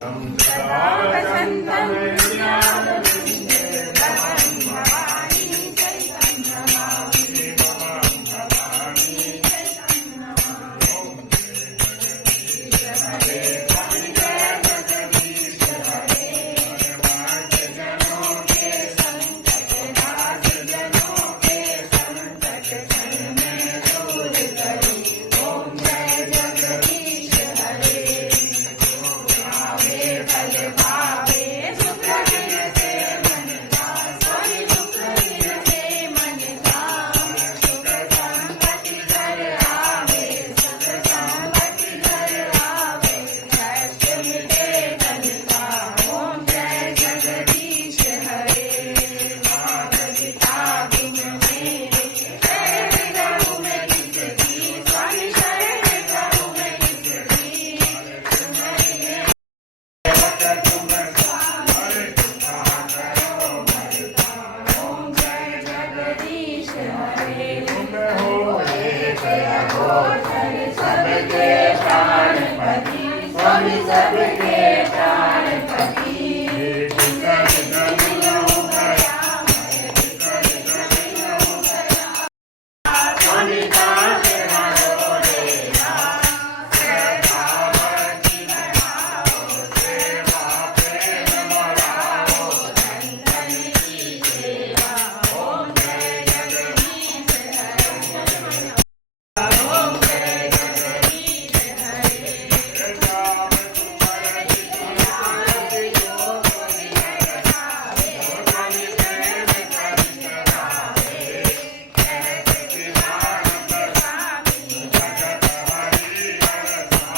सदा वसन्तं विद्यावृन्दे भवन् भवानी चैतन्यमामि भवान् भवानी चैतन्यमामि हरे स्वामी जय जगदीश हरे जनों के संकट नाश जनों के संकट क्षण में दूर करी ओम जय जगदीश हरे फल भावे शुक्र दिन से मन का स्वामी शुक्र दिन से मन का सुख संपत्ति घर आवे सुख संपत्ति घर आवे कष्ट मिटे धन का ओम जय जगदीश हरे पिता बिन मेरे शरण करूं मैं किसकी स्वामी शरण करूं मैं किसकी सबके प्राणपति स्वामी सबके प्राणपति